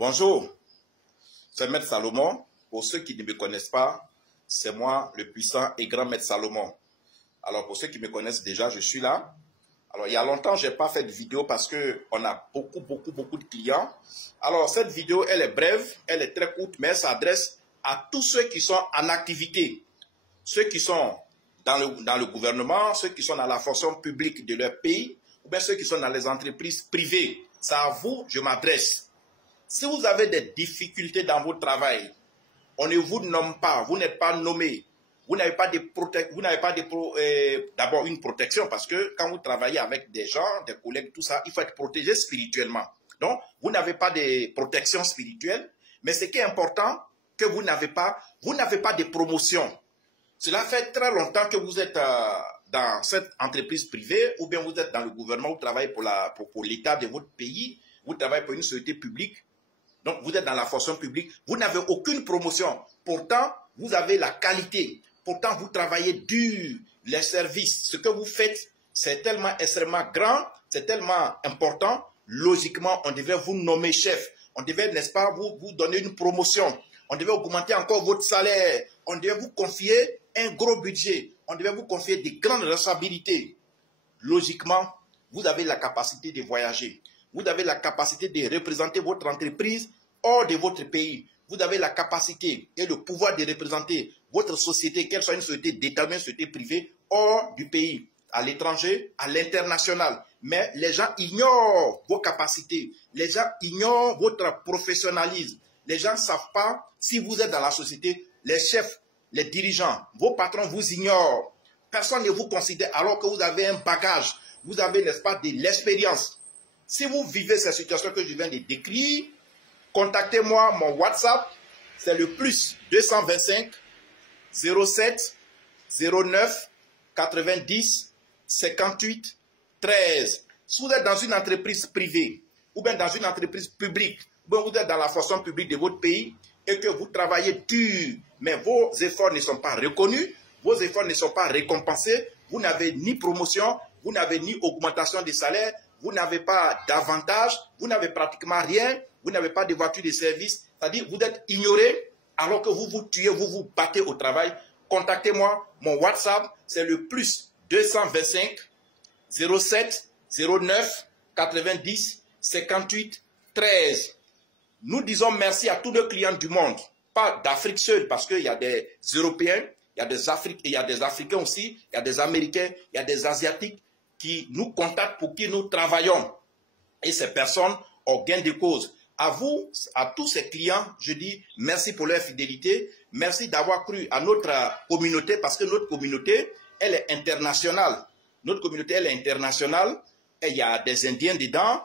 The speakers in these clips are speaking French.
Bonjour, c'est Maître Salomon. Pour ceux qui ne me connaissent pas, c'est moi, le puissant et grand Maître Salomon. Alors, pour ceux qui me connaissent déjà, je suis là. Alors, il y a longtemps, je n'ai pas fait de vidéo parce qu'on a beaucoup de clients. Alors, cette vidéo, elle est brève, elle est très courte, mais elle s'adresse à tous ceux qui sont en activité. Ceux qui sont dans le gouvernement, ceux qui sont dans la fonction publique de leur pays, ou bien ceux qui sont dans les entreprises privées. C'est à vous, je m'adresse. Si vous avez des difficultés dans votre travail, on ne vous nomme pas, vous n'êtes pas nommé, vous n'avez pas d'abord une protection parce que quand vous travaillez avec des gens, des collègues, tout ça, il faut être protégé spirituellement. Donc, vous n'avez pas de protection spirituelle, mais ce qui est important, que vous n'avez pas de promotion. Cela fait très longtemps que vous êtes dans cette entreprise privée ou bien vous êtes dans le gouvernement, vous travaillez pour l'État de votre pays, vous travaillez pour une société publique. Donc, vous êtes dans la fonction publique, vous n'avez aucune promotion. Pourtant, vous avez la qualité. Pourtant, vous travaillez dur. Les services, ce que vous faites, c'est tellement extrêmement grand, c'est tellement important. Logiquement, on devait vous nommer chef. On devait, n'est-ce pas, vous donner une promotion. On devait augmenter encore votre salaire. On devait vous confier un gros budget. On devait vous confier des grandes responsabilités. Logiquement, vous avez la capacité de voyager. Vous avez la capacité de représenter votre entreprise hors de votre pays. Vous avez la capacité et le pouvoir de représenter votre société, qu'elle soit une société d'État ou une société privée, hors du pays, à l'étranger, à l'international. Mais les gens ignorent vos capacités. Les gens ignorent votre professionnalisme. Les gens ne savent pas si vous êtes dans la société. Les chefs, les dirigeants, vos patrons vous ignorent. Personne ne vous considère alors que vous avez un bagage. Vous avez, n'est-ce pas, de l'expérience. Si vous vivez cette situation que je viens de décrire, contactez-moi, mon WhatsApp, c'est le plus 225 07 09 90 58 13. Si vous êtes dans une entreprise privée ou bien dans une entreprise publique, ou bien vous êtes dans la fonction publique de votre pays et que vous travaillez dur, mais vos efforts ne sont pas reconnus, vos efforts ne sont pas récompensés, vous n'avez ni promotion, vous n'avez ni augmentation de salaire, vous n'avez pas d'avantage, vous n'avez pratiquement rien, vous n'avez pas de voiture de service, c'est-à-dire vous êtes ignoré alors que vous vous tuez, vous vous battez au travail. Contactez-moi, mon WhatsApp, c'est le plus 225 07 09 90 58 13. Nous disons merci à tous les clients du monde, pas d'Afrique seule, parce qu'il y a des Européens, il y a des Africains aussi, il y a des Américains, il y a des Asiatiques qui nous contactent pour qui nous travaillons. Et ces personnes ont gain de cause. À vous, à tous ces clients, je dis merci pour leur fidélité. Merci d'avoir cru à notre communauté parce que notre communauté, elle est internationale. Notre communauté, elle est internationale. Et il y a des Indiens dedans.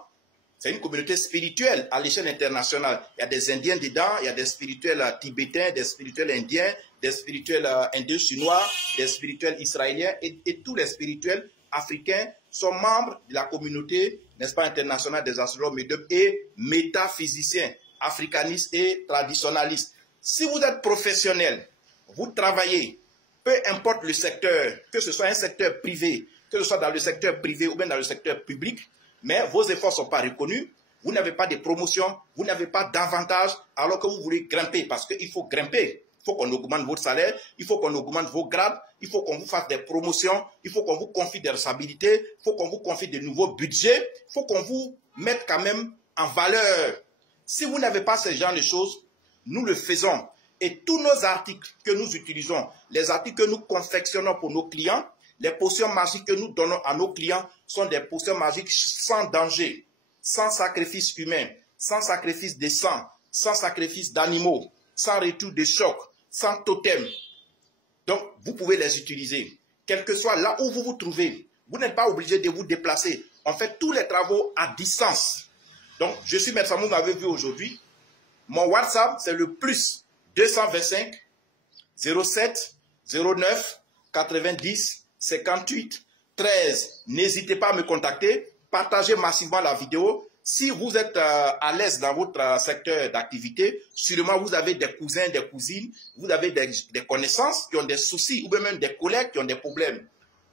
C'est une communauté spirituelle à l'échelle internationale. Il y a des Indiens dedans, il y a des spirituels tibétains, des spirituels indiens, des spirituels indo-chinois, des spirituels israéliens et tous les spirituels africains sont membres de la communauté, n'est-ce pas, internationale des astronomes et métaphysiciens, africanistes et traditionnalistes. Si vous êtes professionnel, vous travaillez, peu importe le secteur, que ce soit un secteur privé, que ce soit dans le secteur privé ou bien dans le secteur public, mais vos efforts ne sont pas reconnus, vous n'avez pas de promotion, vous n'avez pas d'avantage, alors que vous voulez grimper, parce qu'il faut grimper. Il faut qu'on augmente votre salaire, il faut qu'on augmente vos grades, il faut qu'on vous fasse des promotions, il faut qu'on vous confie des responsabilités, il faut qu'on vous confie de nouveaux budgets, il faut qu'on vous mette quand même en valeur. Si vous n'avez pas ce genre de choses, nous le faisons. Et tous nos articles que nous utilisons, les articles que nous confectionnons pour nos clients, les potions magiques que nous donnons à nos clients sont des potions magiques sans danger, sans sacrifice humain, sans sacrifice de sang, sans sacrifice d'animaux, sans retour de choc, sans totem. Donc, vous pouvez les utiliser. Quel que soit là où vous vous trouvez, vous n'êtes pas obligé de vous déplacer. On fait tous les travaux à distance. Donc, je suis Maître Salomon, vous m'avez vu aujourd'hui. Mon WhatsApp, c'est le plus 225 07 09 90 58 13. N'hésitez pas à me contacter. Partagez massivement la vidéo. Si vous êtes à l'aise dans votre secteur d'activité, sûrement vous avez des cousins, des cousines, vous avez des connaissances qui ont des soucis ou même des collègues qui ont des problèmes.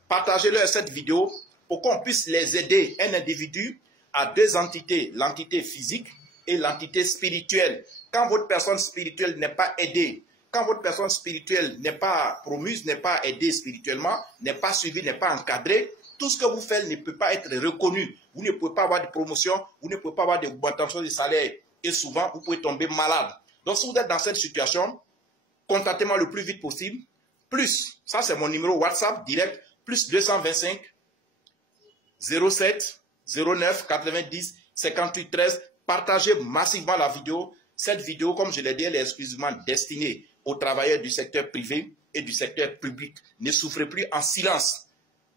Partagez-leur cette vidéo pour qu'on puisse les aider, un individu à deux entités, l'entité physique et l'entité spirituelle. Quand votre personne spirituelle n'est pas aidée, quand votre personne spirituelle n'est pas promuse, n'est pas aidée spirituellement, n'est pas suivie, n'est pas encadrée, tout ce que vous faites ne peut pas être reconnu. Vous ne pouvez pas avoir de promotion, vous ne pouvez pas avoir d'augmentation de salaire. Et souvent, vous pouvez tomber malade. Donc, si vous êtes dans cette situation, contactez-moi le plus vite possible. Plus, ça c'est mon numéro WhatsApp direct, plus 225 07 09 90 58 13. Partagez massivement la vidéo. Cette vidéo, comme je l'ai dit, elle est exclusivement destinée aux travailleurs du secteur privé et du secteur public. Ne souffrez plus en silence.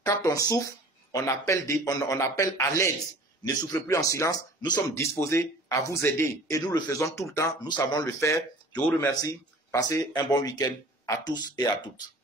Quand on souffre, on appelle à l'aide. Ne souffrez plus en silence. Nous sommes disposés à vous aider. Et nous le faisons tout le temps. Nous savons le faire. Je vous remercie. Passez un bon week-end à tous et à toutes.